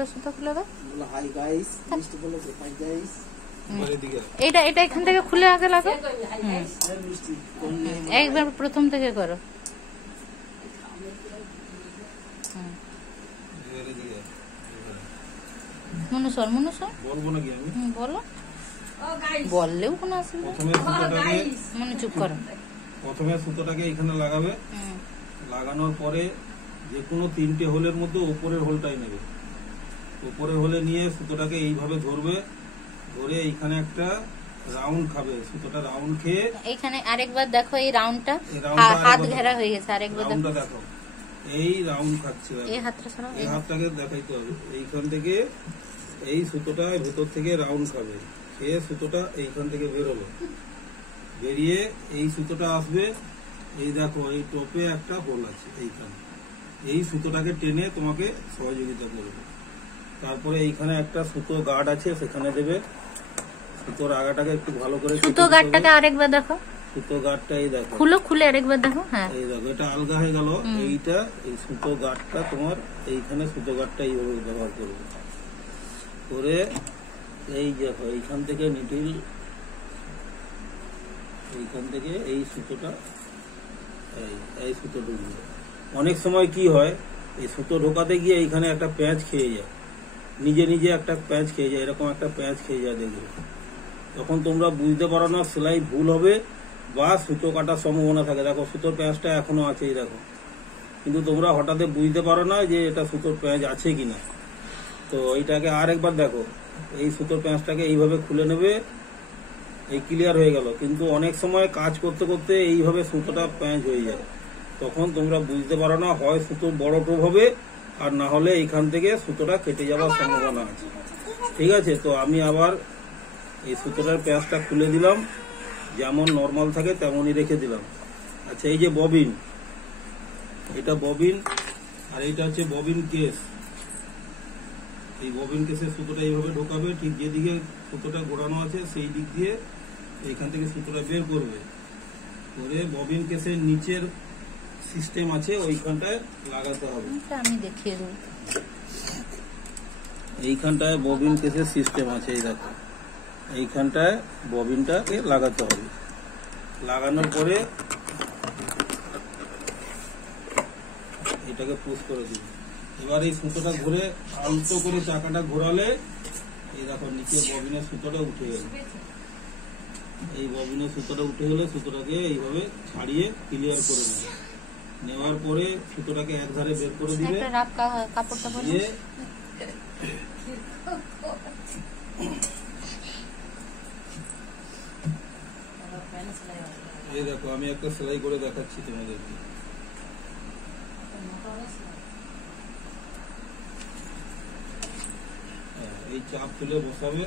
দুটো সুতো খুলে দাও। হাই গাইস, মিষ্টি বলে হাই গাইস। এটা এটা এখান থেকে খুলে আগে লাগো। একবার প্রথম থেকে করো। মনুসর বলবো নাকি আমি? বলো, বললেও কোনো অসুবিধা। মনে চুপ করো। প্রথমে সুতোটাকে এখানে লাগাবে, লাগানোর পরে যে কোনো 3টে হোলের মধ্যে উপরের হোলটাই নেবে। উপরের হোলে নিয়ে সুতোটাকে এইভাবে ধরবে, ধরে এইখানে একটা রাউন্ড খাবে। সুতোটা রাউন্ড খেয়ে এইখানে আরেকবার দেখো, এই রাউন্ডটা হাত ঘেরা হয়ে গেছে। আরেকবার দেখো, এই রাউন্ড খাচ্ছে। এই হাতটা সরাও, এই হাতটাকে দেখাইতে হবে। এইখান থেকে এই সুতোটা ভেতর থেকে রাউন্ড খাবে, খেয়ে সুতোটা এইখান থেকে বেরোবে, বেরিয়ে এই সুতোটা আসবে। এই দেখো, এই টোপে একটা হোল আছে এইখানে। এই সুতোটাকে টেনে তোমাকে সহযোগিতা করবে। তারপরে এইখানে একটা সুতো গার্ড আছে, সেখানে দেবে। সুতোর আগাটাকে একটু ভালো করে, সুতো গার্ডটাকে আরেকবার দেখো। সুতো গার্ডটা এই দেখো, খুলে আরেকবার দেখো। হ্যাঁ, এই দেখো, এটা আলগা হয়ে গেল। এইটা, এই সুতো গার্ডটা তোমার এইখানে সুতো গার্ডটা এইভাবে ব্যবহার করবে করে, এই দেখো এইখান থেকে নিটিল, এইখান থেকে এই সুতোটা, এই সুতো ঢুকবে। অনেক সময় কি হয়, এই সুতো ঢোকাতে গিয়ে এইখানে একটা প্যাঁচ খেয়ে যায়, নিজে নিজে একটা প্যাঁচ খেয়ে যায়, এরকম একটা প্যাঁচ খেয়ে যায় দেখবে। তখন তোমরা বুঝতে পারো না সেলাই ভুল হবে বা সুতো কাটার সম্ভাবনা থাকে। দেখো, সুতোর প্যাঁচটা এখনো আছে, এই দেখো, কিন্তু তোমরা হঠাৎ বুঝতে পারো না যে এটা সুতোর প্যাঁচ আছে কিনা। তো এইটাকে আর একবার দেখো, এই সুতোর প্যাঁচটাকে এইভাবে খুলে নেবে, এই ক্লিয়ার হয়ে গেল। কিন্তু অনেক সময় কাজ করতে করতে এইভাবে সুতোটা প্যাঁচ হয়ে যায়, তখন তোমরা বুঝতে পারো না, হয় সুতো বড় টোপ হবে, আর না হলে এইখান থেকে সুতোটা কেটে যাওয়ার সম্ভাবনা আছে। ঠিক আছে, তো আমি আবার এই সুতোটার প্যাঁচটা খুলে দিলাম, যেমন নর্মাল থাকে তেমনই রেখে দিলাম। আচ্ছা, এই যে ববিন, এটা ববিন, আর এইটা হচ্ছে ববিন কেস। এই ববিন কেসে সুতোটা এইভাবে ঢোকাবে, ঠিক যেদিকে সুতোটা ঘোরানো আছে সেই দিক দিয়ে এইখান থেকে সুতোটা বের করবে, করে ববিন কেসের নিচের সিস্টেম আছে ওইখানটায় লাগাতে হবে। আমি দেখিয়ে দেব। এইখানটায় ববিন কেসের সিস্টেম আছে, এই দেখো, এইখানটায় ববিনটাকে লাগাতে হবে। লাগানোর পরে এটাকে পুশ করে দিবে। এবার এই সুতোটা ঘুরে আলতো করে চাকাটা ঘোরালে এই দেখো নিচে ববিনের সুতোটা উঠে গেল। এই ববিনের সুতোটা উঠে গেলে সুতোটাকে এইভাবে ছাড়িয়ে ক্লিয়ার করে নেবে। নেওয়ার পরে সুতোটাকে এক ধারে বের করে দিবে, দিয়ে এই দেখো, আমি একটা সেলাই করে দেখাচ্ছি তোমাদেরকে। এই চাপ তুলে বসাবে।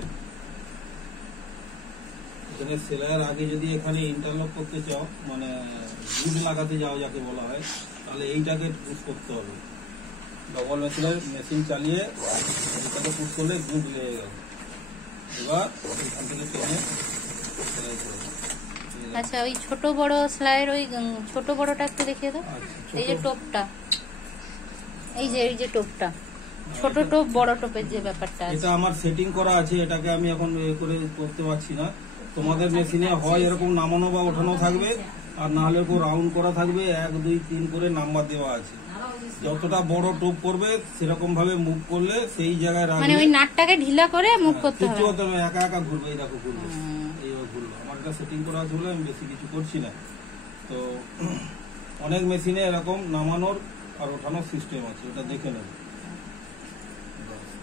এখানে সেলাইয়ের আগে যদি এখানে ইন্টারলক করতে চাও, মানে গুড লাগাতে যাও যাকে বলা হয়, তাহলে এইটাকে পুশ করতে হবে। ডবল মেশিন চালিয়ে এইটাকে পুশ করলে গুড লেগে গেল। এবার এখান থেকে টেনে সেলাই করবে। আচ্ছা, ওই ছোট বড় সেলাইয়ের ওই ছোট বড়টা একটু দেখিয়ে দাও। এই যে টোপটা, এই যে টোপটা, ছোট টোপ বড় টোপের যে ব্যাপারটা, এটা আমার সেটিং করা আছে, এটাকে আমি এখন করে করতে পারছি না। তোমাদের মেশিনে হয় এরকম নামানো বা ওঠানো থাকবে, আর না হলে এরকম রাউন্ড করা থাকবে, 1 2 3 করে নাম্বার দেওয়া আছে। যতটা বড় টোপ করবে সেরকম ভাবে মুভ করলে সেই জায়গায় রাখবে, মানে ওই নাটটাকে ঢিলা করে মুভ করতে হবে। কিছু হতে হবে, একা একা ঘুরবে। এই দেখো ঘুরবে, এইভাবে ঘুরবে। আমার এটা সেটিং করা আছে বলে আমি বেশি কিছু করছি না। তো অনেক মেশিনে এরকম নামানোর আর ওঠানোর সিস্টেম আছে, ওটা দেখে নেবে।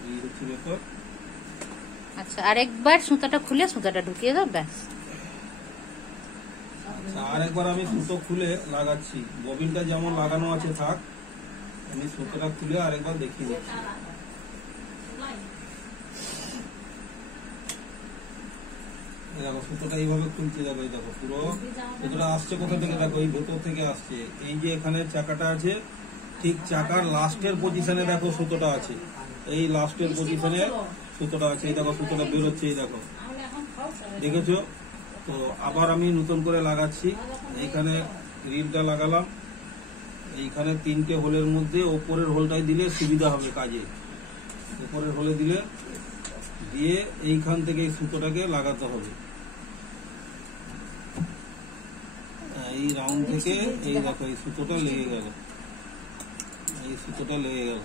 এই হচ্ছে ব্যাপার। আচ্ছা, আরেকবার সুতাটা খুলে সুতাটা ঢুকিয়ে দাও, ব্যাস। আচ্ছা, আরেকবার আমি সুতো খুলে লাগাচ্ছি। ববিনটা যেমন লাগানো আছে থাক, আমি সুতোটা খুলে আরেকবার দেখিয়ে দিচ্ছি। দেখো, সুতোটা এইভাবে খুলতে যাবে। দেখো, পুরো সুতোটা আসছে কোথা থেকে, দেখো এই ভেতর থেকে আসছে। এই যে এখানে চাকাটা আছে, ঠিক চাকার লাস্টের পজিশনে দেখো সুতোটা আছে, এই লাস্টের পজিশনে সুতোটা আছে। এই দেখো সুতোটা বেরোচ্ছে, এই দেখো, দেখেছো? তো আবার আমি নতুন করে লাগাচ্ছি। এইখানে রিলটা লাগালাম, এইখানে 3টে হোলের মধ্যে ওপরের হোলটাই দিলে সুবিধা হবে কাজে। উপরের হলে দিলে দিয়ে এইখান থেকে এই সুতোটাকে লাগাতে হবে। এই রাউন্ড থেকে এই দেখো এই সুতোটা লেগে গেল, এই সুতোটা লেগে গেল।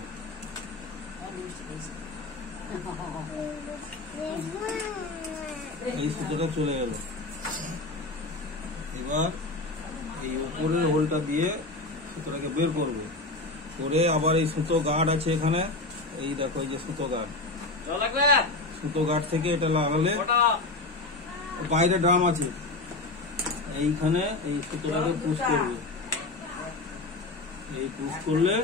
এই সুতোটা চলে গেল। এবার এই উপরের হোলটা দিয়ে সুতোটাকে বের করবে, করে আবার এই সুতো গার্ড আছে এখানে, এই দেখো এই যে সুতো গার্ড, সুতো গার্ড থেকে এটা লাগালে বাইরে ড্রাম আছে, এইখানে এই সুতোটাকে পুশ করবে। এই পুশ করলে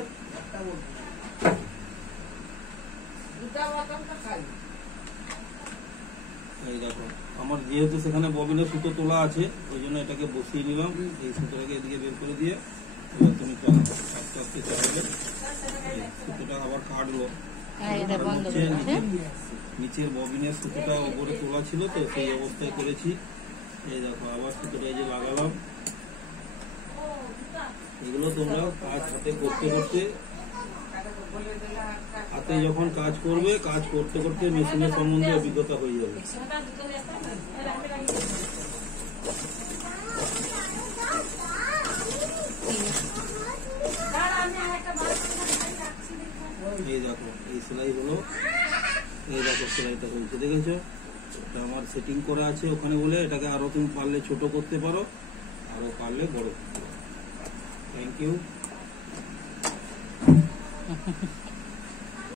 এই দেখো আমার যেহেতু সেখানে ববিনে সুতো তোলা আছে ওই জন্য এটাকে বসিয়ে নিলাম। এই সুতোটাকে এদিকে বের করে দিয়ে এবার তুমি আস্তে আস্তে চালাবে, সুতোটা আবার কাটলো। নিচের ববিনের সুতোটা উপরে তোলা ছিল তো সেই অবস্থায় করেছি। এই দেখো আবার সুতোটা এই যে লাগালাম। এগুলো তোমরা কাজ হাতে করতে করতে, হাতে যখন কাজ করবে কাজ করতে করতে মেশিনের সম্বন্ধে অভিজ্ঞতা হয়ে যাবে। এই দেখো এই সেলাই হলো, এই দেখো সেলাইটা হয়েছে, দেখেছো? এটা আমার সেটিং করা আছে ওখানে বলে এটাকে আরো তুমি পারলে ছোট করতে পারো, আরো পারলে বড় করতে পারো। Thank you.